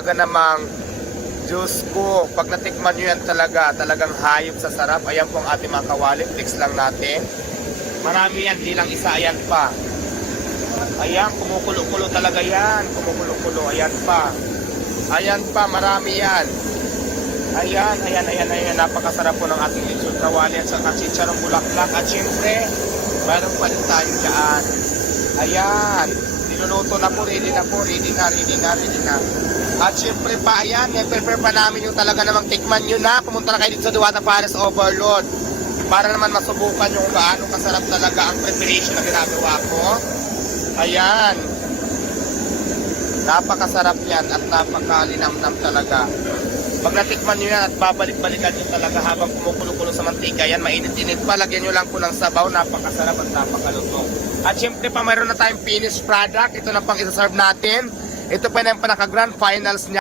Talaga namang, Diyos ko, pag natikman nyo yan talagang hayop sa sarap. Ayan po ang ating mga kawali, fix lang natin. Marami yan, di lang isa, ayan pa. Ayan, kumukulo-kulo talaga yan, kumukulo-kulo, ayan pa. Ayan pa, marami yan. Ayan, napakasarap po ng ating lechon kawali at saka chicharong bulaklak. At syempre, mayroon pa rin tayo dyan. Ayan, niluluto na po, ready na. At syempre pa, ayan, i-prepare pa namin yung talaga namang tikman nyo na. Pumunta na kayo dito sa Diwata Pares Overload para naman masubukan yung gaano kasarap talaga ang preparation na ginagawa ko. Ayan, napakasarap yan at napakalinamnam talaga. Pag natikman nyo yan at babalik-balikan nyo talaga habang kumukulo-kulo sa mantika, yan mainit-init pa, lagyan nyo lang po ng sabaw, napakasarap at napakalutong. At syempre pa mayroon na tayong finished product, ito na pang isa-serve natin. Ito pa na yung pinaka-grand finals niya.